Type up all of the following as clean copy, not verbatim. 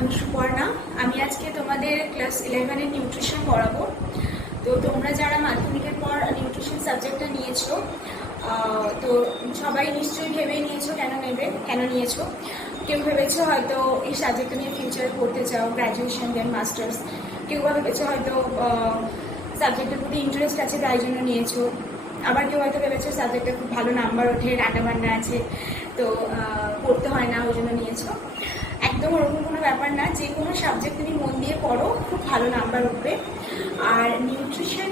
আমি সুপর্ণা। আমি আজকে তোমাদের ক্লাস 11 এর নিউট্রিশন পড়াবো। তো তোমরা যারা মাধ্যমিকের পর নিউট্রিশন সাবজেক্টটা নিয়েছো, তো সবাই নিশ্চয়ই ভেবে নিয়েছো কেন নিয়েছো। কেউ ভেবেছো হয়তো এই সাবজেক্টটা নিয়ে ফিউচারে পড়তে চাও, গ্র্যাজুয়েশন দেন মাস্টার্স। কেউ বা ভেবেছো হয়তো সাবজেক্টের প্রতি ইন্টারেস্ট আছে তাই জন্য নিয়েছো। আবার কেউ হয়তো ভেবেছো সাবজেক্টে খুব ভালো নাম্বার ওঠে, রান্নাবান্না আছে, তো পড়তে হয় না ওই জন্য নিয়েছো। একদম ওরকম কোনো ব্যাপার না, যে কোনো সাবজেক্ট তুমি মন দিয়ে পড়ো, খুব ভালো নাম্বার উঠবে। আর নিউট্রিশন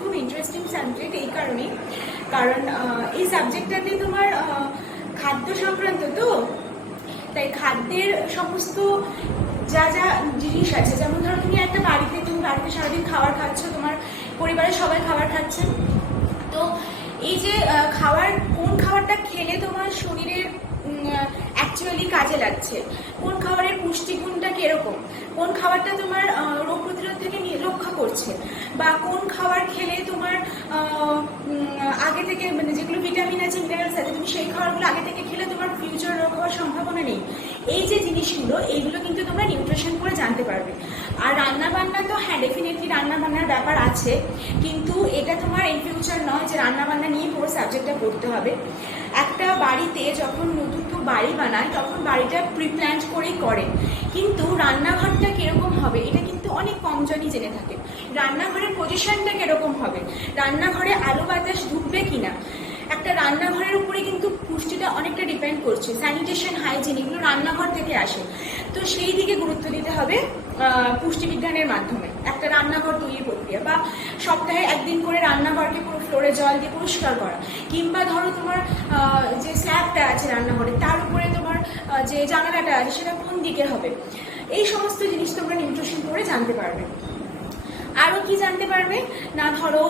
খুব ইন্টারেস্টিং সাবজেক্ট এই কারণেই, কারণ এই সাবজেক্টটাতে তোমার খাদ্য সংক্রান্ত, তো তাই খাদ্যের সমস্ত যা যা জিনিস আছে, যেমন ধরো তুমি বাড়িতে সারাদিন খাবার খাচ্ছ, তোমার পরিবারের সবাই খাবার খাচ্ছেন, তো এই যে কোন খাবারটা খেলে তোমার শরীরের অ্যাকচুয়ালি কাজে লাগছে, কোন খাবারের পুষ্টিগুণটা কিরকম, কোন খাবারটা তোমার রোগ প্রতিরোধ থেকে রক্ষা করছে, বা কোন খাবার খেলে তোমার আগে থেকে যেগুলো ভিটামিন আছে, মিনারেলস আছে, তুমি সেই খাবারগুলো আগে থেকে খেলে তোমার ফিউচার রোগ হওয়ার সম্ভাবনা নেই। এই যে জিনিসগুলো, এইগুলো কিন্তু তোমরা নিউট্রিশন করে জানতে পারবে। আর রান্নাবান্না তো হ্যাঁ, ডেফিনেটলি রান্নাবান্নার ব্যাপার আছে, কিন্তু এটা তোমার ইন ফিউচার নয় যে রান্নাবান্না নিয়ে পুরো সাবজেক্টটা পড়তে হবে। একটা বাড়িতে যখন নতুন কেউ বাড়ি বানায় তখন বাড়িটা প্রিপ্ল্যান করেই করে, কিন্তু রান্নাঘরটা কিরকম হবে এটা কিন্তু অনেক কম জনই জেনে থাকে। রান্নাঘরের পজিশনটা কিরকম হবে, রান্নাঘরে আলো বাতাস ঢুকবে কিনা, একটা রান্নাঘরের উপরে কিন্তু পুষ্টিটা অনেকটা ডিপেন্ড করছে। স্যানিটেশন, হাইজিন এগুলো রান্নাঘর থেকে আসে, তো সেই দিকে গুরুত্ব দিতে হবে পুষ্টিবিজ্ঞানের মাধ্যমে। একটা রান্নাঘর তৈরির প্রক্রিয়া, বা সপ্তাহে একদিন করে রান্নাঘরকে পুরো ফ্লোরে জল দিয়ে পরিষ্কার করা, কিংবা ধরো তোমার যে স্ল্যাবটা আছে রান্নাঘরে তার উপরে তোমার যে জানালাটা আছে সেটা কোন দিকে হবে, এই সমস্ত জিনিস তোমরা নিউট্রিশন করে জানতে পারবে। আরও কি জানতে পারবে না, ধরো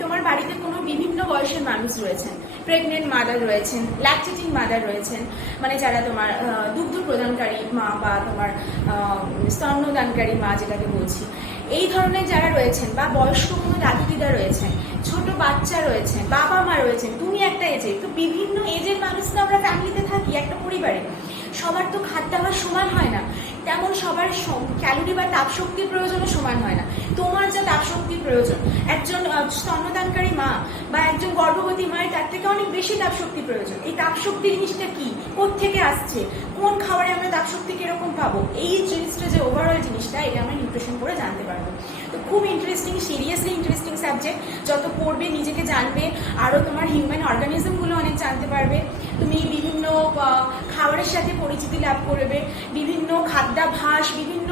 তোমার বাড়িতে কোনো বিভিন্ন বয়সের মানুষ রয়েছেন, প্রেগনেন্ট মাদার রয়েছেন, ল্যাকটেটিং মাদার রয়েছেন, মানে যারা তোমার দুগ্ধ প্রদানকারী মা বা তোমার স্তন্যদানকারী মা যেটাকে বলছি, এই ধরনের যারা রয়েছেন, বা বয়স্ক কোনো দাদু দিদা রয়েছেন, ছোট বাচ্চা রয়েছেন, বাবা মা রয়েছেন, তুমি একটা এজে, তো বিভিন্ন এজের মানুষ তো আমরা ফ্যামিলিতে থাকি একটা পরিবারে। সবার তো খাদ্যাভাস সমান হয় না, তেমন সবার ক্যালোরি বা তাপশক্তির প্রয়োজনও সমান হয় না। তোমার যা তাপশক্তির প্রয়োজন, একজন স্তন্যদানকারী মা বা একজন গর্ভবতী মায়ের তার থেকে অনেক বেশি তাপশক্তি প্রয়োজন। এই তাপশক্তি জিনিসটা কি, কোত্থেকে আসছে, কোন খাবারে আমরা তাপশক্তি কিরকম পাবো, এই জিনিসটা যে ওভারঅল জিনিসটা, এটা আমরা নিউট্রিশন করে জানতে পারবো। তো খুব ইন্টারেস্টিং, সিরিয়াসলি ইন্টারেস্টিং সাবজেক্ট। যত পড়বে নিজেকে জানবে, আরও তোমার হিউম্যান অর্গানিজমগুলো অনেক জানতে পারবে, তুমি বিভিন্ন খাবারের সাথে পরিচিতি লাভ করবে, বিভিন্ন খাদ্যাভ্যাস, বিভিন্ন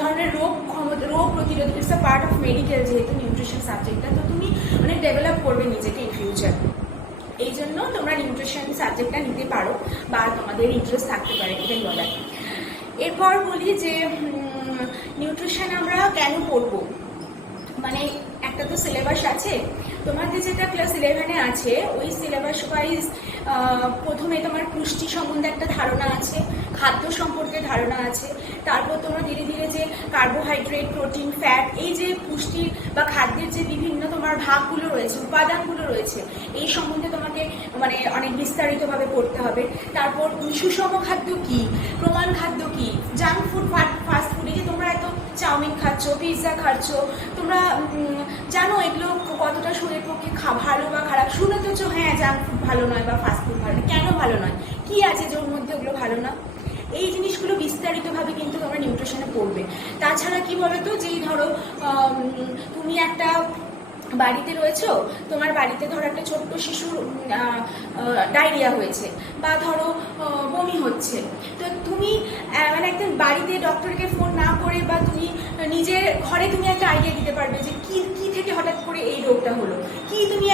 ধরনের রোগ প্রতিরোধ, it's a part of medical যেহেতু নিউট্রিশন সাবজেক্টটা, তো তুমি অনেক ডেভেলপ করবে নিজেকে ইন ফিউচার। এই জন্য তোমরা নিউট্রিশন সাবজেক্টটা নিতে পারো, বা তোমাদের ইন্টারেস্ট থাকতে পারে, এটাই বলার। এরপর বলি যে নিউট্রিশন আমরা কেন পড়বো, মানে একটা তো সিলেবাস আছে তোমাদের, যেটা ক্লাস 11-এ আছে, ওই সিলেবাস ওয়াইজ প্রথমে তোমার পুষ্টি সম্বন্ধে একটা ধারণা আছে, খাদ্য সম্পর্কে ধারণা আছে, তারপর তোমরা ধীরে ধীরে যে কার্বোহাইড্রেট, প্রোটিন, ফ্যাট, এই যে পুষ্টির বা খাদ্যের যে বিভিন্ন তোমার ভাগগুলো রয়েছে, উপাদানগুলো রয়েছে, এই সম্বন্ধে তোমাকে মানে অনেক বিস্তারিতভাবে পড়তে হবে। তারপর সুষম খাদ্য কি, প্রমাণ খাদ্য কি, জাঙ্ক ফুড, ফাস্ট ফুড, এই যে তোমরা এত চাউমিন খাচ্ছ, পিৎজা খাচ্ছ, তোমরা জানো এগুলো কতটা শরীরের পক্ষে ভালো বা খারাপ। শুনেছো হ্যাঁ জাঙ্ক ফুড ভালো নয় বা ফাস্ট ফুড ভালো নয়, কেন ভালো নয়, কি আছে যে ওর মধ্যে ওগুলো ভালো না, এই জিনিসগুলো বিস্তারিতভাবে কিন্তু তোমরা নিউট্রিশনে পড়বে। তাছাড়া কি বলতো, যেই ধরো তুমি একটা বাড়িতে রয়েছো, তোমার বাড়িতে ধরো একটা ছোট্ট শিশুর ডায়রিয়া হয়েছে, বা ধরো বমি হচ্ছে, তো তুমি মানে একদিন বাড়িতে ডক্টরকে ফোন না করে, বা তুমি নিজের ঘরে তুমি একটা আইডিয়া দিতে পারবে যে কি কি থেকে হঠাৎ করে এই রোগটা হলো, কি তুমি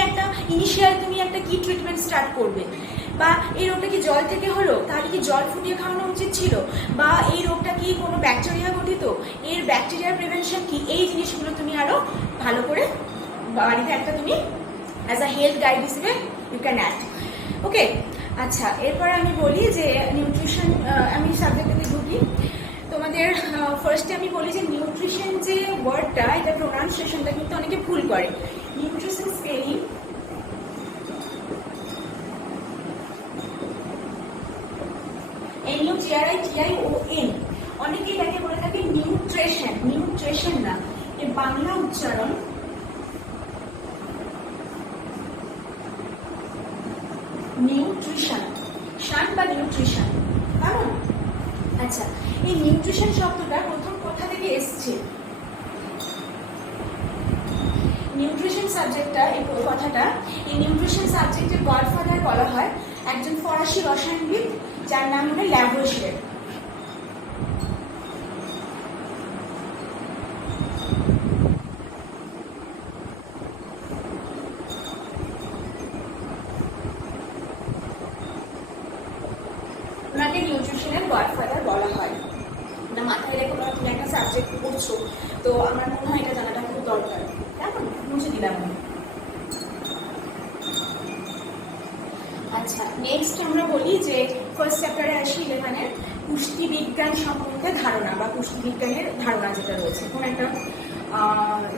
একটা কি ট্রিটমেন্ট স্টার্ট করবে, বা এই রোগটা কি জল থেকে হলো, তাহলে কি জল ফুটিয়ে খাওয়ানো উচিত ছিল, বা এই রোগটা কি কোনো ব্যাকটেরিয়া গঠিত, এর ব্যাকটেরিয়ার প্রিভেনশন কি, এই জিনিসগুলো তুমি আরো ভালো করে বাড়িতে একটা তুমি অ্যাজ আ হেলথ গাইড হিসেবে ইউ ক্যান অ্যাড। ওকে, আচ্ছা, এরপরে আমি বলি যে নিউট্রিশন, আমি সাবজেক্টে ঢুকি। তোমাদের ফার্স্টে আমি বলি যে নিউট্রিশন যে ওয়ার্ডটা, এটা প্রোনাউন্সিয়েশনটা কিন্তু অনেকে ভুল করে। নিউট্রিশন স্পেলিং NUTRITION, আচ্ছা, এই নিউট্রিশন শব্দটা প্রথম কোথা থেকে এসছে? নিউট্রিশন সাবজেক্টটা, এই কথাটা, এই নিউট্রিশন সাবজেক্টের গডফাদার বলা হয় একজন ফরাসি রসায়নবিদ যার নাম হলো ল্যাভোসিয়ের। ওনাকে নিউট্রিশনের গডফাদার বলা হয়। না মাথায় রেখে তুমি একটা সাবজেক্ট পড়ছো, তো আমার মনে হয় এটা জানাটা খুব দরকার। কেমন বুঝে দিলাম। আচ্ছা, নেক্সট আমরা বলি যে ফার্স্ট চ্যাপ্টারে আসি 11-এর পুষ্টিবিজ্ঞান সম্পর্কে ধারণা বা পুষ্টিবিজ্ঞানের ধারণা যেটা রয়েছে। কোন একটা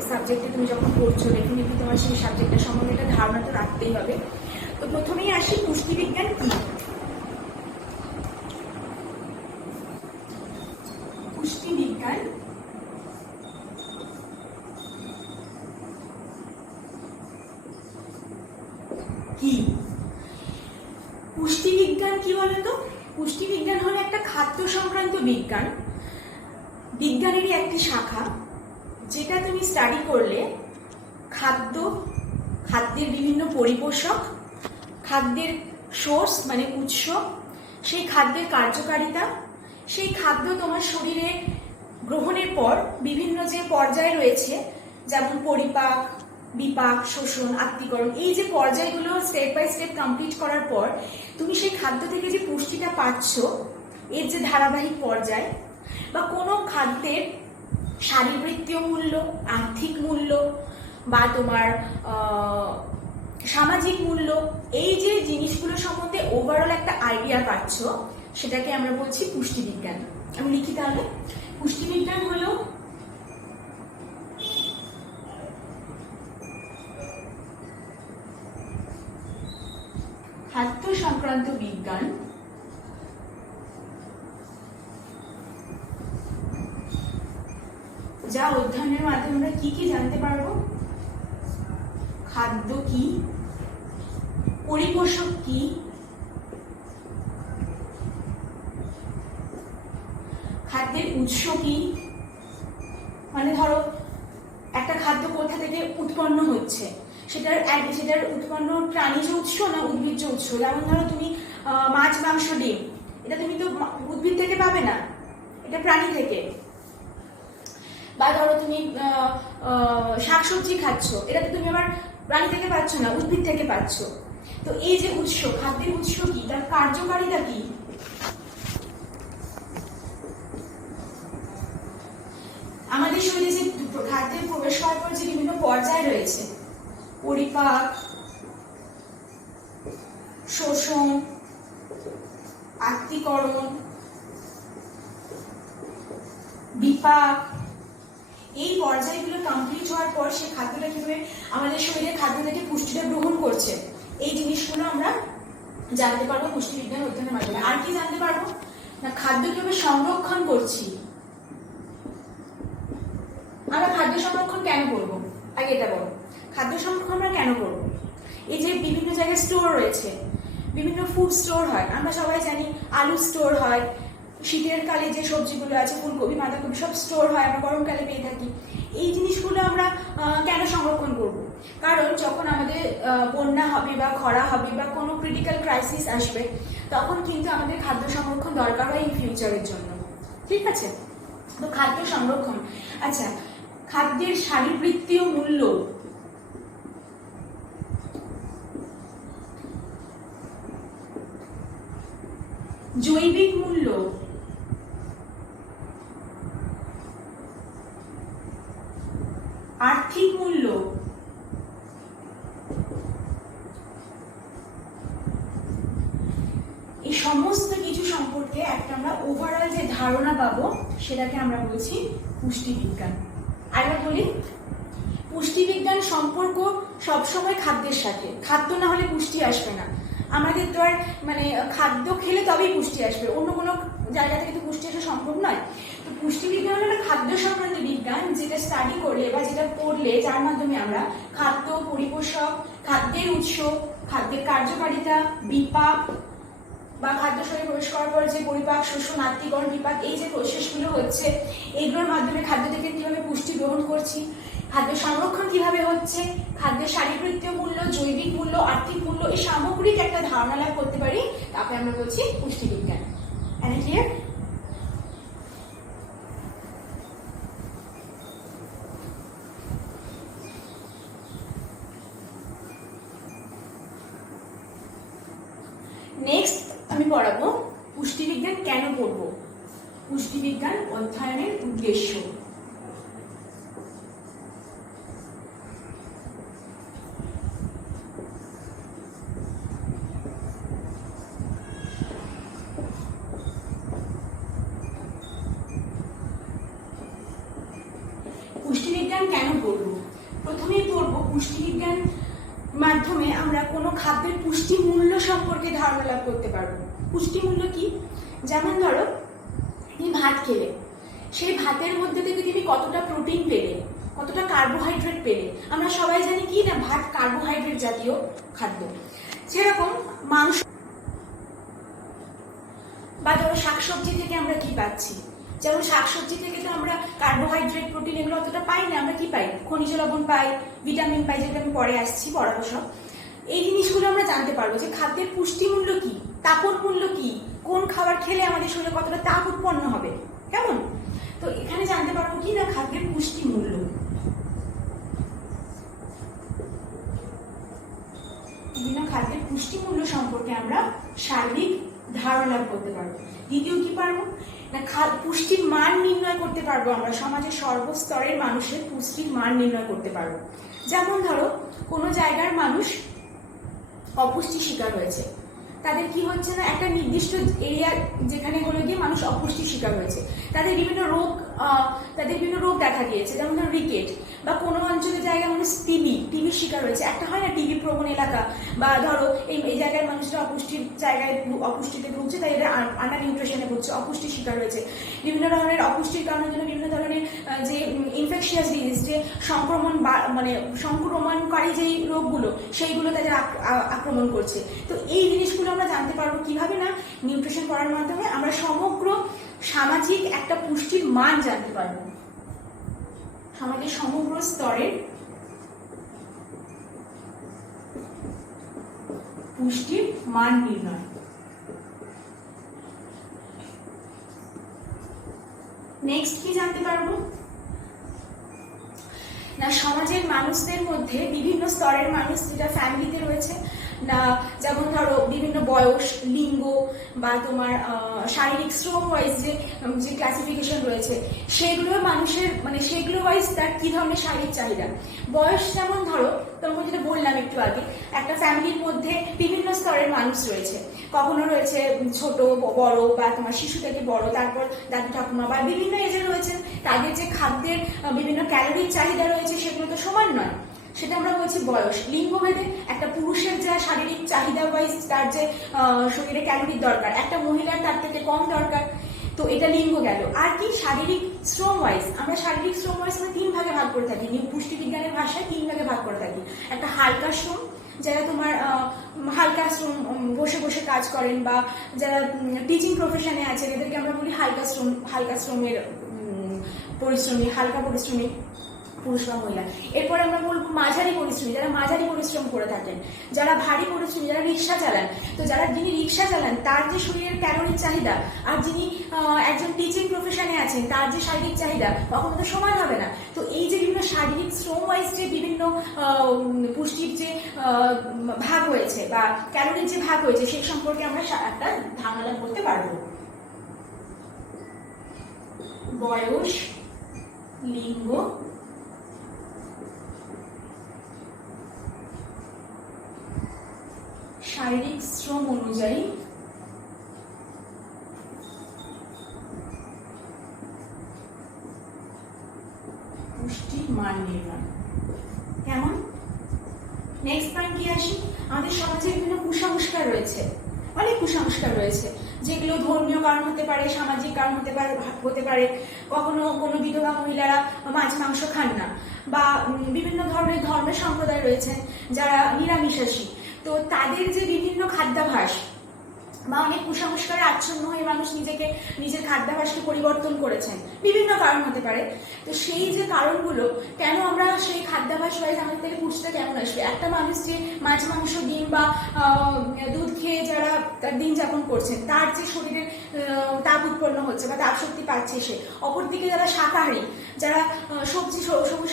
সাবজেক্টে তুমি যখন পড়ছো ডেফিনেটলি তোমার সেই সাবজেক্টের সম্বন্ধে একটা ধারণা তো রাখতেই হবে। তো প্রথমেই আসি পুষ্টিবিজ্ঞান কি। পুষ্টিবিজ্ঞান কি? পুষ্টিবিজ্ঞান কি বলতো? পুষ্টিবিজ্ঞান হলো একটা খাদ্য সংক্রান্ত বিজ্ঞান, বিজ্ঞানেরই একটি শাখা, যেটা তুমি স্টাডি করলে খাদ্যের বিভিন্ন পরিপোষক, খাদ্যের সোর্স মানে উৎস, সেই খাদ্যের কার্যকারিতা, সেই খাদ্য তোমার শরীরে গ্রহণের পর বিভিন্ন যে পর্যায় রয়েছে, যেমন পরিপাক, বিপাক, শোষণ, আত্তীকরণ, এই যে পর্যায়গুলো স্টেপ বাই স্টেপ কমপ্লিট করার পর তুমি সেই খাদ্য থেকে যে পুষ্টিটা পাচ্ছ, এর যে ধারাবাহিক পর্যায়, বা কোনো খাদ্যের শারীরবৃত্তীয় মূল্য, আর্থিক মূল্য বা তোমার সামাজিক মূল্য, এই যে জিনিসগুলো সম্বন্ধে ওভারঅল একটা আইডিয়া পাচ্ছ, সেটাকে আমরা বলছি পুষ্টিবিজ্ঞান। আমি লিখি তাহলে, পুষ্টিবিজ্ঞান হলো খাদ্য সংক্রান্ত বিজ্ঞান যা অধ্যয়নের মাধ্যমে আমরা কি কি জানতে পারবো? খাদ্য কি, পরিপোষক কি, খাদ্যের উৎস কি, মানে ধরো একটা খাদ্য কোথা থেকে উৎপন্ন হচ্ছে, সেটার উৎপন্ন প্রাণীজ উৎস না উদ্ভিজ্জ উৎস। যেমন ধরো তুমি মাছ, মাংস, ডিম, এটা তুমি তো উদ্ভিদ থেকে পাবে না, এটা প্রাণী থেকে। বা ধরো তুমি শাকসবজি খাচ্ছ, এটা তো তুমি আবার প্রাণী থেকে পাচ্ছ না, উদ্ভিদ থেকে পাচ্ছ। তো এই যে উৎস, খাদ্যের উৎস কি, তার কার্যকারিতা কি, আমাদের শরীরে যে খাদ্যের প্রবেশ করার পর যে বিভিন্ন পর্যায় রয়েছে, পরিপাক, শোষণ, আত্তীকরণ, বিপাক, এই পর্যায়গুলো কমপ্লিট হওয়ার পর সেই খাদ্যটা কিভাবে আমাদের শরীরে খাদ্য থেকে পুষ্টিটা গ্রহণ করছে, এই জিনিসগুলো আমরা জানতে পারবো পুষ্টিবিজ্ঞান অধ্যয়নের মাধ্যমে। আর কি জানতে পারবো না, খাদ্য কিভাবে সংরক্ষণ করছি। আমরা খাদ্য সংরক্ষণ কেন করবো, আগে এটা বলো, খাদ্য সংরক্ষণ আমরা কেন করবো? এই যে বিভিন্ন জায়গায় স্টোর রয়েছে, বিভিন্ন ফুড স্টোর হয়, আমরা সবাই জানি আলু স্টোর হয়, শীতের কালে যে সবজিগুলো আছে ফুলকপি, বাঁধাকপি সব স্টোর হয়, আমরা গরমকালে পেয়ে থাকি। এই জিনিসগুলো আমরা কেন সংরক্ষণ করব? কারণ যখন আমাদের বন্যা হবে বা খরা হবে বা কোনো ক্রিটিক্যাল ক্রাইসিস আসবে, তখন কিন্তু আমাদের খাদ্য সংরক্ষণ দরকার হয় ইন ফিউচারের জন্য। ঠিক আছে, তো খাদ্য সংরক্ষণ। আচ্ছা, খাদ্যের শারীরবৃত্তীয় মূল্য, জৈবিক মূল্য, আর্থিক মূল্য, এই সমস্ত কিছু সম্পর্কে একটা আমরা ওভারঅল যে ধারণা পাবো, সেটাকে আমরা বলছি পুষ্টিবিজ্ঞান। আরেকবার বলি, পুষ্টিবিজ্ঞান সম্পর্ক সবসময় খাদ্যের সাথে, খাদ্য না হলে পুষ্টি আসবে না। আমাদের তো আর মানে খাদ্য খেলে তবেই পুষ্টি আসবে, অন্য কোনো জায়গা থেকে তো পুষ্টি আসা সম্ভব নয়। তো পুষ্টিবিজ্ঞান হলো খাদ্য সংক্রান্ত বিজ্ঞান, যেটা স্টাডি করলে বা যেটা পড়লে, যার মাধ্যমে আমরা খাদ্য, পরিপোষক, খাদ্যের উৎস, খাদ্যের কার্যকারিতা, বিপাক, বা খাদ্য শরীরে প্রবেশ করার পর যে পরিপাক, শোষণ, আত্তীকরণ, বিপাক, এই যে প্রসেসগুলো হচ্ছে, এইগুলোর মাধ্যমে খাদ্য থেকে কিভাবে পুষ্টি গ্রহণ করছি, খাদ্য সংরক্ষণ কিভাবে হচ্ছে, খাদ্যের শারীরবৃত্তীয় মূল্য, জৈবিক মূল্য, আর্থিক মূল্য, এই সামগ্রিক একটা ধারণা লাভ করতে পারি, তারপরে আমরা বলছি পুষ্টিবিজ্ঞান। ক্লিয়ার? নেক্সট আমি পড়াবো পুষ্টিবিজ্ঞান কেন পড়বো, পুষ্টিবিজ্ঞান অধ্যয়নের উদ্দেশ্য। পুষ্টিবিজ্ঞান কেন পড়বো? প্রথমেই পড়বো পুষ্টিবিজ্ঞান মাধ্যমে আমরা কোনো খাদ্যের পুষ্টি মূল্য সম্পর্কে ধারণা লাভ করতে পারবো। পুষ্টি মূল্য কি? যেমন ধরো তুমি ভাত খেলে, সেই ভাতের মধ্যে থেকে তুমি কতটা প্রোটিন পেলে, কতটা কার্বোহাইড্রেট পেলে। আমরা সবাই জানি কি না, ভাত কার্বোহাইড্রেট জাতীয় খাদ্য। সেরকম মাংস বা ধরো শাকসবজি থেকে আমরা কি পাচ্ছি, যেমন শাকসবজি থেকে তো আমরা কার্বোহাইড্রেট, প্রোটিন এগুলো অতটা পাই না, আমরা কি পাই, খনিজ লবণ পাই, ভিটামিন পাই, যেটা আমি পরে আসছি পড়াবো সব। এই জিনিসগুলো আমরা জানতে পারবো যে খাদ্যের পুষ্টি মূল্য কি, তাপন মূল্য কি, কোন খাবার খেলে আমাদের শরীরে কতটা তাপ উৎপন্ন হবে, কেমন। তো এখানে জানতে পারবো কি না খাদ্যের পুষ্টি মূল্য, বিভিন্ন খাদ্যের পুষ্টি মূল্য সম্পর্কে আমরা সার্বিক ধারণা লাভ করতে পারবো। দ্বিতীয় কি পারবো না, পুষ্টির মান নির্ণয় করতে পারবো। আমরা সমাজের সর্বস্তরের মানুষের পুষ্টির মান নির্ণয় করতে পারবো। যেমন ধরো কোনো জায়গার মানুষ অপুষ্টি শিকার হয়েছে, তাদের কি হচ্ছে না, একটা নির্দিষ্ট এরিয়া যেখানে হলো গিয়ে মানুষ অপুষ্টি শিকার হয়েছে, তাদের বিভিন্ন রোগ দেখা গিয়েছে, যেমন ধরো রিকেট, বা কোনো অঞ্চলের জায়গায় মানুষ টিবির শিকার হয়েছে। একটা হয় না টিবি প্রবণ এলাকা, বা ধরো এই জায়গায় মানুষরা অপুষ্টির জায়গায় অপুষ্টিতে ভুগছে, তাই এরা আন্ডার নিউট্রিশনে ভুগছে, অপুষ্টি শিকার হয়েছে। বিভিন্ন ধরনের অপুষ্টির কারণে জন্য বিভিন্ন ধরনের যে ইনফেকশিয়াস ডিজিজ, যে সংক্রমণকারী যেই রোগগুলো, সেইগুলো তাদের আক্রমণ করছে। তো এই জিনিসগুলো আমরা জানতে পারবো কিভাবে না, নিউট্রিশন পড়ার মাধ্যমে আমরা সমগ্র সামাজিক একটা পুষ্টির মান জানতে পারবো, সমাজের সমগ্র স্তরের পুষ্টির মান নির্ণয়। নেক্সট কি জানতে পারবো না, সমাজের মানুষদের মধ্যে বিভিন্ন স্তরের মানুষ, যেটা ফ্যামিলিতে রয়েছে না, যেমন ধরো বিভিন্ন বয়স, লিঙ্গ, বা তোমার শারীরিক শ্রম ওয়াইজ যে ক্লাসিফিকেশন রয়েছে, সেগুলো মানুষের সেগুলো ওয়াইজ তার কি ধরনের শারীরিক চাহিদা। বয়স যেমন ধরো তোমাকে যেটা বললাম একটু আগে, একটা ফ্যামিলির মধ্যে বিভিন্ন স্তরের মানুষ রয়েছে, কখনো রয়েছে ছোট, বড়, বা তোমার শিশু থেকে বড়, তারপর দাদু ঠাকুমা, বা বিভিন্ন এজে রয়েছে, তাদের যে খাদ্যের বিভিন্ন ক্যালোরির চাহিদা রয়েছে সেগুলো তো সমান নয়, সেটা আমরা বলছি বয়স। লিঙ্গভেদে একটা পুরুষের যা শারীরিক চাহিদা ওয়াইজ তার যে শরীরে ক্যালোরির দরকার, একটা মহিলার তার থেকে কম দরকার, তো এটা লিঙ্গ গেল। আর কি, শারীরিক শ্রম ওয়াইজ, আমরা শারীরিক শ্রম ওয়াইজ আমরা 3 ভাগে ভাগ করে থাকি, পুষ্টিবিজ্ঞানের ভাষায় 3 ভাগে ভাগ করে থাকি। একটা হালকা শ্রম, যারা তোমার হালকা শ্রম, বসে বসে কাজ করেন, বা যারা টিচিং প্রফেশনে আছে, এদেরকে আমরা বলি হালকা শ্রমের পরিশ্রমী, হালকা পরিশ্রমী পুরুষ বা মহিলা। এরপর আমরা বলবো মাঝারি পরিশ্রমী, যারা মাঝারি পরিশ্রম করে থাকেন। যারা ভারী পরিশ্রমী, যারা রিক্সা চালান, তো যিনি রিক্সা চালান তার যে শরীরের ক্যালোরির চাহিদা, আর যিনি একজন টিচিং প্রফেশনে আছেন তার যে শারীরিক চাহিদা, কখনো তো সমান হবে না। তো এই যে বিভিন্ন শারীরিক শ্রম ওয়াইজ যে বিভিন্ন পুষ্টির যে ভাগ হয়েছে, বা ক্যালোরির যে ভাগ হয়েছে, সেই সম্পর্কে আমরা একটা ধারণা লাভ করতে পারবো। বয়স, লিঙ্গ, শারীরিক শ্রম অনুযায়ী পুষ্টির মান নির্ণয়। কেমন? নেক্সট পয়েন্ট কি আসি, আমাদের সমাজে বিভিন্ন কুসংস্কার রয়েছে, অনেক কুসংস্কার রয়েছে, যেগুলো ধর্মীয় কারণ হতে পারে, সামাজিক কারণ হতে পারে। কখনো কোনো বিধবা মহিলারা মাছ মাংস খান না, বা বিভিন্ন ধরনের ধর্মের সম্প্রদায় রয়েছে যারা নিরামিষাশী, তো তাদের যে বিভিন্ন খাদ্যাভ্যাস, বা অনেক কুসংস্কারে আচ্ছন্ন হয়ে মানুষ নিজের খাদ্যাভ্যাসকে পরিবর্তন করেছেন, বিভিন্ন কারণ হতে পারে। তো সেই যে কারণগুলো, কেন আমরা সেই খাদ্যাভ্যাস ওয়াইজ আমাদের থেকে পুষ্টিটা কেমন আসবে? একটা মানুষ যে মাছ মাংস ডিম বা দুধ খেয়ে যারা তার দিন যাপন করছেন, তার যে শরীরের তাপ উৎপন্ন হচ্ছে বা তাপ শক্তি পাচ্ছে সে, অপরদিকে যারা শাকাহারী, যারা সবুজ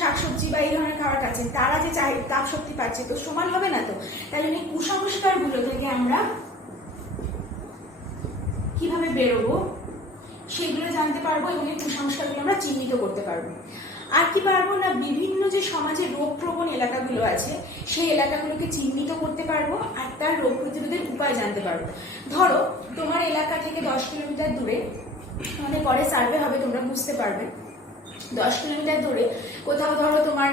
শাকসবজি বা এই ধরনের খাবার খাচ্ছেন, তারা যে তাপ শক্তি পাচ্ছে, তো সমান হবে না। তো তাই জন্য কুসংস্কারগুলো থেকে আমরা কিভাবে বেরোবো সেগুলো জানতে পারবো এবং এই কুসংস্কারগুলো আমরা চিহ্নিত করতে পারবো। আর কি পারবো না, বিভিন্ন যে সমাজে রোগ প্রবণ এলাকাগুলো আছে সেই এলাকাগুলোকে চিহ্নিত করতে পারবো আর তার রোগ প্রতিরোধের উপায় জানতে পারবো। ধরো তোমার এলাকা থেকে 10 কিলোমিটার দূরে, মানে পরে সার্ভে হবে তোমরা বুঝতে পারবে, 10 কিলোমিটার দূরে কোথাও ধরো তোমার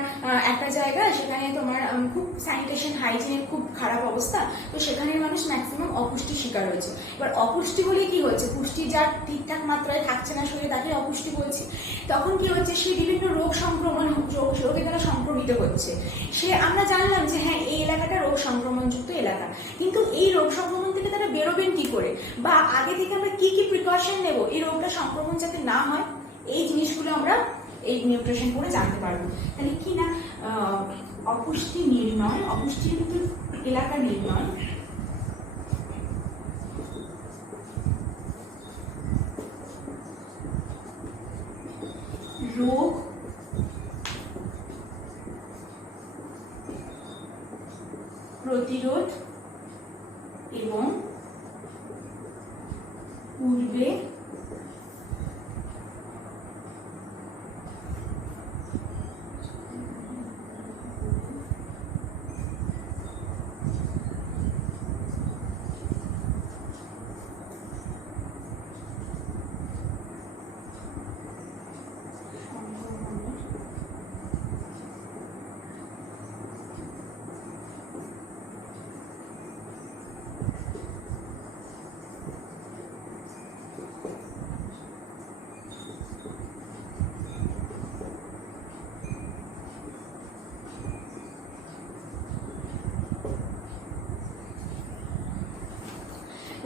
একটা জায়গা, সেখানে তোমার খুব স্যানিটেশন হাইজিনের খুব খারাপ অবস্থা, তো সেখানের মানুষ ম্যাক্সিমাম অপুষ্টির শিকার হয়েছে। এবার অপুষ্টি হলে কি হচ্ছে, পুষ্টি যার ঠিকঠাক মাত্রায় থাকছে না শরীরে তাকে অপুষ্টি বলছে। তখন কি হচ্ছে, সে বিভিন্ন রোগে তারা সংক্রমিত হচ্ছে। আমরা জানলাম যে হ্যাঁ এই এলাকাটা রোগ সংক্রমণযুক্ত এলাকা, কিন্তু এই রোগ সংক্রমণ থেকে তারা বেরোবেন কি করে, বা আগে থেকে আমরা কি কি প্রিকশন নেব এই রোগটা সংক্রমণ যাতে না হয়, এই জিনিসগুলো আমরা এই নিউট্রিশন করে জানতে পারবো। তাহলে কি না, অপুষ্টি নির্ণয়, অপুষ্টিযুক্ত এলাকা নির্ণয়, রোগ প্রতিরোধ এবং পূর্বে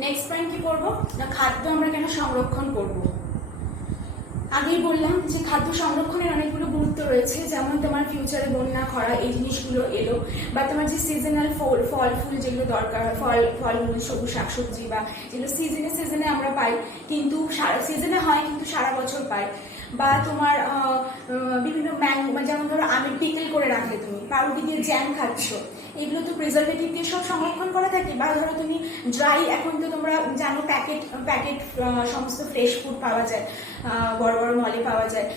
নেক্সট পয়েন্ট কি করবো না, খাদ্য আমরা কেন সংরক্ষণ করব। আগেই বললাম যে খাদ্য সংরক্ষণের অনেকগুলো গুরুত্ব রয়েছে, যেমন তোমার ফিউচারে বন্যা খরা এই জিনিসগুলো এলো, বা তোমার যে সিজনাল ফল ফুল যেগুলো দরকার, ফলমূল সবুজ শাকসবজি বা যেগুলো সিজনে আমরা পাই, কিন্তু সিজনে হয় কিন্তু সারা বছর পাই, বা তোমার বিভিন্ন যেমন ধরো আমের পিকল করে রাখলে তুমি, পাউরুটি দিয়ে জ্যাম খাচ্ছ, এগুলো তো প্রিজারভেটিভ দিয়ে সব সংরক্ষণ করা থাকে। বা ধরো তুমি ড্রাই, এখন তো তোমরা জানো প্যাকেট সমস্ত ফ্রেশ ফুড পাওয়া যায়, বড় বড় মলে পাওয়া যায়।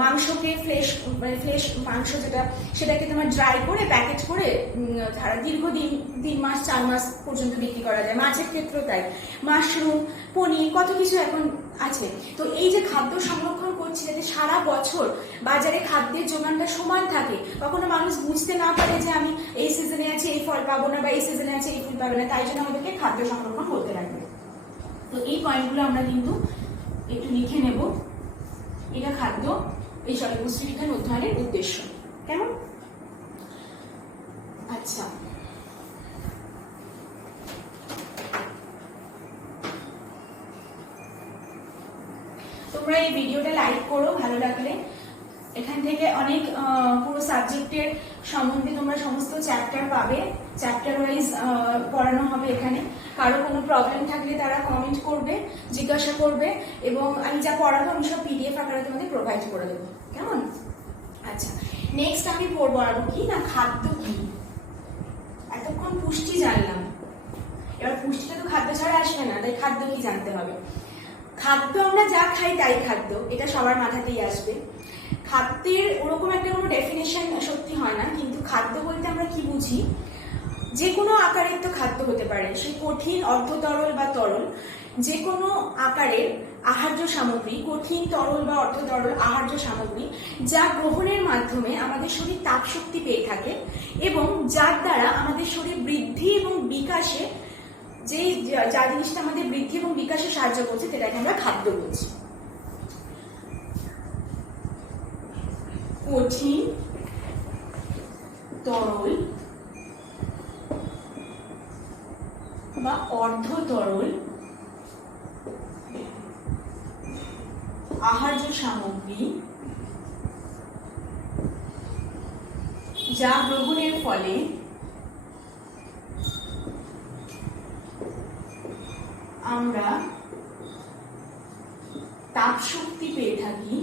মাংসকে ফ্রেশ মাংস সেটাকে তোমার ড্রাই করে প্যাকেট করে দীর্ঘদিন 3 মাস 4 মাস পর্যন্ত বিক্রি করা যায়। মাছের ক্ষেত্রেও তাই, মাশরুম, পনির, কত কিছু এখন আছে। তো এই যে খাদ্য সংরক্ষণ করছি যাতে সারা বছর বাজারে খাদ্যের যোগানটা সমান থাকে, কখনো মানুষ বুঝতে না পারে যে আমি এই সিজনে আছে এই ফল পাবো না বা এই সিজনে আছে এই ফুল পাবো না, তাই জন্য আমাদেরকে খাদ্য সংরক্ষণ করতে লাগবে। তো এই পয়েন্টগুলো আমরা কিন্তু একটু লিখে নেব। এটা খাদ্য পুষ্টিবিজ্ঞান অধ্যয়নের উদ্দেশ্য, কেমন? আচ্ছা, তোমরা এই ভিডিওটা লাইক করো ভালো লাগলে। এখান থেকে অনেক পুরো সাবজেক্টের সম্বন্ধে তোমরা সমস্ত চ্যাপ্টার পাবে, চ্যাপ্টার ওয়াইজ পড়ানো হবে এখানে। কারো কোনো প্রবলেম থাকলে তারা কমেন্ট করবে, জিজ্ঞাসা করবে, এবং আমি যা পড়াবো আমি সব পিডিএফ আকারে তোমাদের প্রোভাইড করে দেবো, কেমন? আচ্ছা, নেক্সট আমি পড়বো আর কি না, খাদ্য কি। এতক্ষণ পুষ্টি জানলাম, এবার পুষ্টিটা তো খাদ্য ছাড়া আসবে না, তাই খাদ্য কি জানতে হবে। খাদ্য আমরা যা খাই তাই খাদ্য, এটা সবার মাথাতেই আসবে। খাদ্যের ওরকম একটা কোনো ডেফিনেশন সত্যি হয় না, কিন্তু খাদ্য বলতে আমরা কি বুঝি, যে কোনো আকারের তো খাদ্য হতে পারে, সে কঠিন, অর্ধতরল বা তরল, যে কোনো আকারের আহার্য সামগ্রী, কঠিন, তরল বা অর্ধতরল আহার্য সামগ্রী, যা গ্রহণের মাধ্যমে আমাদের শরীর তাপ শক্তি পেয়ে থাকে এবং যার দ্বারা আমাদের শরীর বৃদ্ধি এবং বিকাশে, যা জিনিসটা আমাদের বৃদ্ধি এবং বিকাশে সাহায্য করছে সেটাকে আমরা খাদ্য বলছি। কঠিন, তরল বা অর্ধ তরল আহার্য সামগ্রী যা গ্রহণের ফলে আমরা তাপ শক্তি পেয়ে থাকি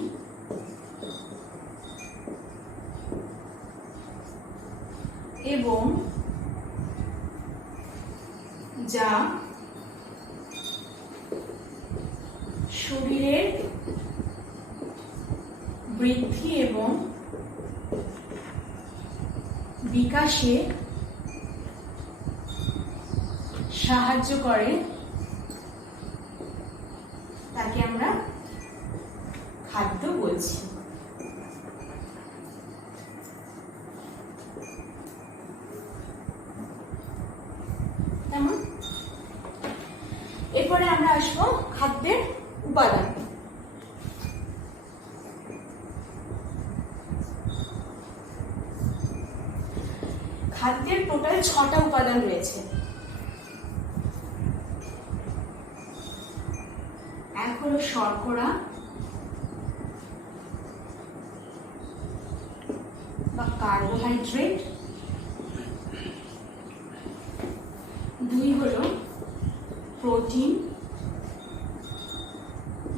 এবং যা শরীরের বৃদ্ধি এবং বিকাশে সাহায্য করে, তাকে আমরা খাদ্য বলছি। এরপরে আমরা আসবো খাদ্যের উপাদান। খাদ্যের টোটাল 6টা উপাদান রয়েছে। এক হলো শর্করা বা কার্বোহাইড্রেট, 2 হলো প্রোটিন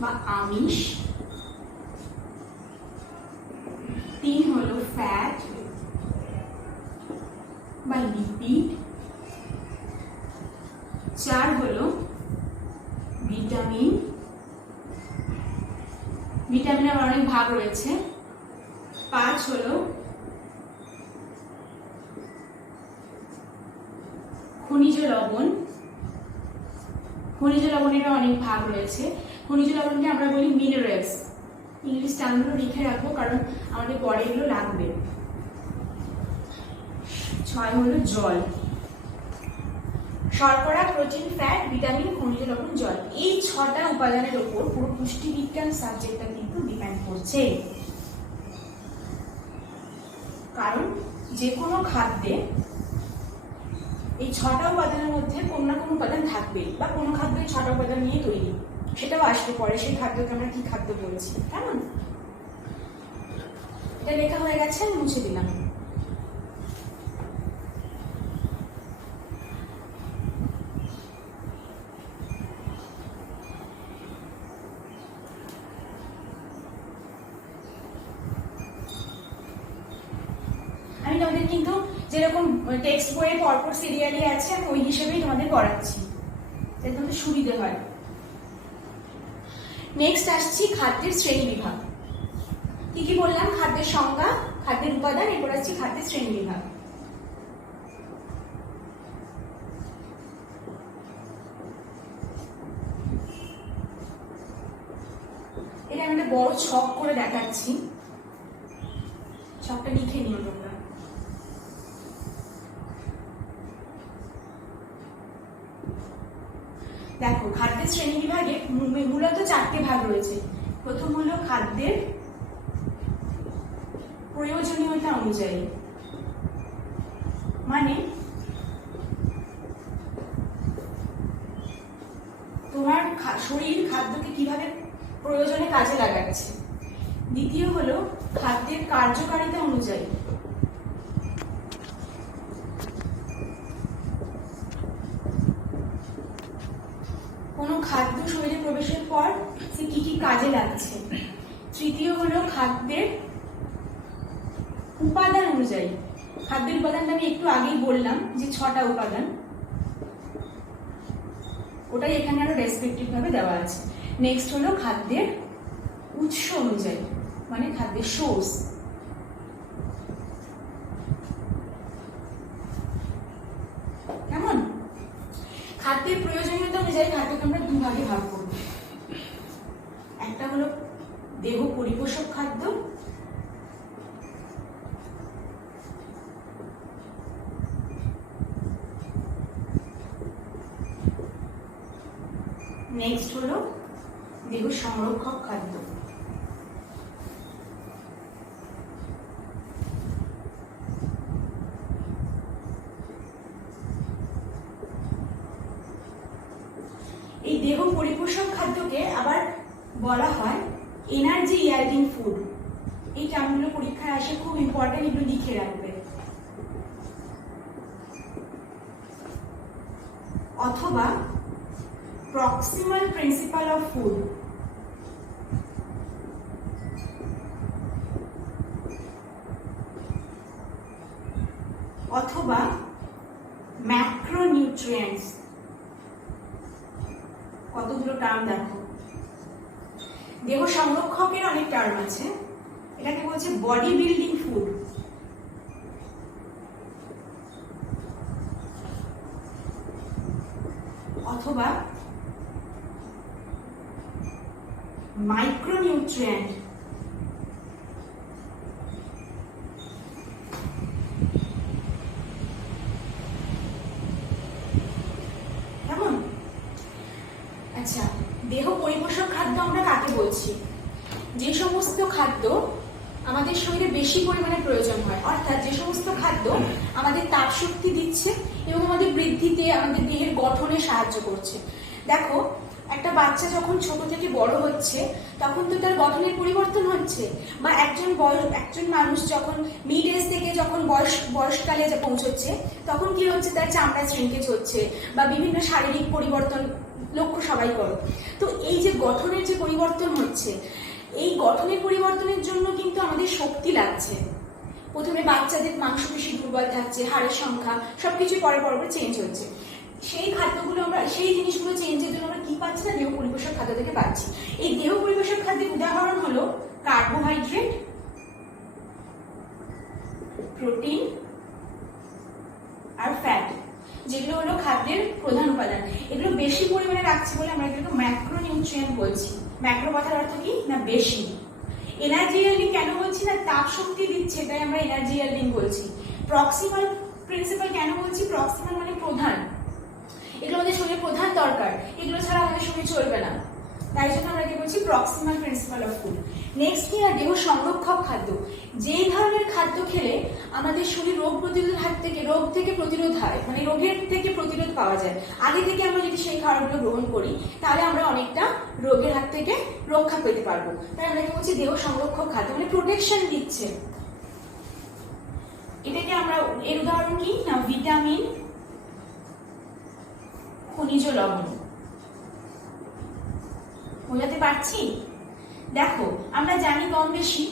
বা আমিষ, 3 হলো ফ্যাট বা লিপিড, 4 হলো ভিটামিন। ভিটামিনের অনেক ভাগ রয়েছে। 5 হলো খনিজ লবণ। খনিজ লবণের অনেক ভাগ রয়েছে। খনিজ লবণকে আমরা বলি মিনারেলস। ইংলিশ টার্মগুলো লিখে রাখবো কারণ আমাদের পরে এগুলো লাগবে। 6 হলো জল। শর্করা, প্রোটিন, ফ্যাট, ভিটামিন, খনিজ লবণ, জল, এই 6টা উপাদানের উপর পুরো পুষ্টিবিজ্ঞান সাবজেক্টটা কিন্তু ডিপেন্ড করছে। কারণ যে কোনো খাদ্যে এই 6টা উপাদানের মধ্যে কোনো না কোনো উপাদান থাকবে, বা কোনো খাদ্য 6টা উপাদান নিয়ে তৈরি, সেটাও আসবে পরে সেই খাদ্যকে আমরা কি খাদ্য বলছি। কেমন? এটা লেখা হয়ে গেছে, আমি মুছে দিলাম। আমি তোমাদের কিন্তু যেরকম টেক্সট বইয়ে পরপর সিরিয়ালি আছে আমি ওই হিসেবেই তোমাদের পড়াচ্ছি, যাতে তোমাদের সুবিধে হয়। নেক্সট আসছি খাদ্যের শ্রেণী বিভাগ। কি কি বললাম? খাদ্যের সংজ্ঞা, খাদ্যের উপাদান, এরপর আসছি খাদ্যের শ্রেণী বিভাগ। এটা আমি একটা বড় ছক করে দেখাচ্ছি, ছকটা লিখে নিও তোমরা। দেখো, খাদ্যের শ্রেণী বিভাগে মূলত 4টে ভাগ রয়েছে। প্রথম হলো খাদ্যের প্রয়োজনীয়তা অনুযায়ী, মানে তোমার শরীর খাদ্যকে কিভাবে প্রয়োজনে কাজে লাগাচ্ছে। দ্বিতীয় হলো খাদ্যের কার্যকারিতা অনুযায়ী, কোনো খাদ্য শরীরে প্রবেশের পর সে কি কি কাজে লাগছে। তৃতীয় হলো খাদ্যের উপাদান অনুযায়ী। খাদ্যের উপাদানটা আমি একটু আগেই বললাম যে 6টা উপাদান, ওটাই এখানে আরো রেসপেক্টিভ ভাবে দেওয়া আছে। নেক্সট হলো খাদ্যের উৎস অনুযায়ী, মানে খাদ্যের সোর্স। কেমন? খাদ্যের প্রয়োজনীয়তা অনুযায়ী খাদ্যকে আমরা 2 ভাগে ভাগ করব। একটা হলো দেহ পরিপোষক খাদ্য, নেক্সট হলো দেহ সংরক্ষক খাদ্য। বলা হয় এনার্জি ইয়েল্ডিং ফুড। এই টার্মগুলো পরীক্ষায় আসে, খুব ইম্পর্টেন্ট, এগুলো লিখে রাখবে। অথবা প্রক্সিমাল প্রিন্সিপাল অফ ফুড, অথবা ম্যাক্রোনিউট্রিয়েন্টস। কতগুলো টার্ম দেখো। দেহ সংরক্ষকের অনেক টার্ম আছে, এটাকে বলছে বডি বিল্ডিং ফুড, অথবা মাইক্রোনিউট্রিয়েন্ট। কেমন? আচ্ছা, দেহ পরিপোষক খাদ্য আমরা কাকে বলছি? যে সমস্ত খাদ্য আমাদের শরীরে বেশি পরিমাণে প্রয়োজন হয়, অর্থাৎ যে সমস্ত খাদ্য আমাদের তাপ শক্তি দিচ্ছে এবং আমাদের বৃদ্ধিতে, আমাদের দেহের গঠনে সাহায্য করছে। দেখো, একটা বাচ্চা যখন ছোট থেকে বড় হচ্ছে তখন তো তার গঠনের পরিবর্তন হচ্ছে, বা একজন মানুষ যখন মিড এজ থেকে যখন বয়সকালে পৌঁছচ্ছে তখন কি হচ্ছে, তার চামড়া শ্রিঙ্কেজ হচ্ছে বা বিভিন্ন শারীরিক পরিবর্তন লক্ষ্য সবাই করো। তো এই যে গঠনের যে পরিবর্তন হচ্ছে, এই গঠনের পরিবর্তনের জন্য কিন্তু আমাদের শক্তি লাগছে। প্রথমে বাচ্চাদের মাংসপেশি দুর্বল থাকছে, হাড়ের সংখ্যা সবকিছু পরে পরে চেঞ্জ হচ্ছে। সেই খাদ্যগুলো আমরা, সেই জিনিসগুলো চেঞ্জের জন্য আমরা কি পাচ্ছি না, দেহ পরিপোষক খাদ্য থেকে পাচ্ছি। এই দেহ পরিপোষক খাদ্যের উদাহরণ হলো কার্বোহাইড্রেট, প্রোটিন আর ফ্যাট, যেগুলো হলো খাদ্যের প্রধান উপাদান। এগুলো বেশি পরিমাণে রাখছি বলে আমরা এগুলোকে ম্যাক্রোনিউট্রিয়েন্ট বলছি। ম্যাক্রো কথার অর্থ কি না, বেশি। এনার্জি ইয়েল্ডিং কেন বলছি না, তাপ শক্তি দিচ্ছে তাই আমরা এনার্জি ইয়েল্ডিং বলছি। প্রক্সিমাল প্রিন্সিপাল কেন বলছি, প্রক্সিমাল মানে প্রধান, এগুলো আমাদের শরীরে প্রধান দরকার, এগুলো ছাড়া আমাদের শরীর চলবে না, তাই জন্য আমরা কি বলছি, proximal principal of food. Next কি, দেহ সংরক্ষক খাদ্য। যেই ধরনের খাদ্য খেলে আমাদের শরীর রোগ থেকে প্রতিরোধ হয়, মানে রোগের থেকে প্রতিরোধ পাওয়া যায়। আগে থেকে আমরা যদি সেই খাবারগুলো গ্রহণ করি তাহলে আমরা অনেকটা রোগের হাত থেকে রক্ষা পেতে পারবো। তাই আমরা কি বলছি, দেহ সংরক্ষক খাদ্য মানে প্রোটেকশন দিচ্ছে। এটাকে আমরা, এর উদাহরণ কি না, ভিটামিন, খনিজ লবণ। বোঝাতে পারছি? দেখো, আমরা জানি কম বেশি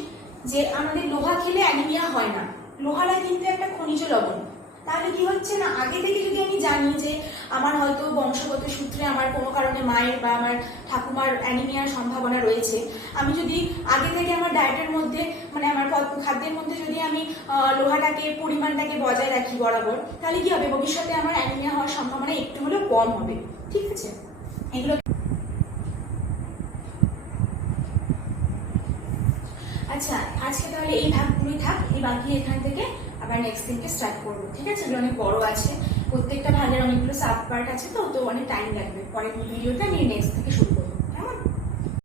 যে আমাদের লোহা খেলে অ্যানিমিয়া হয় না, লোহাটা কিন্তু একটা খনিজ লবণ। তাহলে কি হচ্ছে না, আগে থেকে যদি আমি জানি যে আমার হয়তো বংশগত সূত্রে আমার কোনো কারণে মায়ের বা আমার ঠাকুমার অ্যানিমিয়ার সম্ভাবনা রয়েছে, আমি যদি আগে থেকে আমার ডায়েটের মধ্যে, মানে আমার খাদ্যের মধ্যে যদি আমি লোহাটাকে, পরিমাণটাকে বজায় রাখি বরাবর, তাহলে কি হবে, ভবিষ্যতে আমার অ্যানিমিয়া হওয়ার সম্ভাবনা একটু হলেও কম হবে। ঠিক আছে, এগুলো। আচ্ছা, আজকে তাহলে এই ভাগগুলোই থাক, এই বাকি এখান থেকে আবার নেক্সট দিনকে স্টার্ট করবো। ঠিক আছে, এগুলো অনেক বড় আছে, প্রত্যেকটা ভাগের অনেকগুলো সাব পার্ট আছে, তো অনেক টাইম লাগবে। পরের ভিডিওটা আমি নেক্সট থেকে শুরু করবো।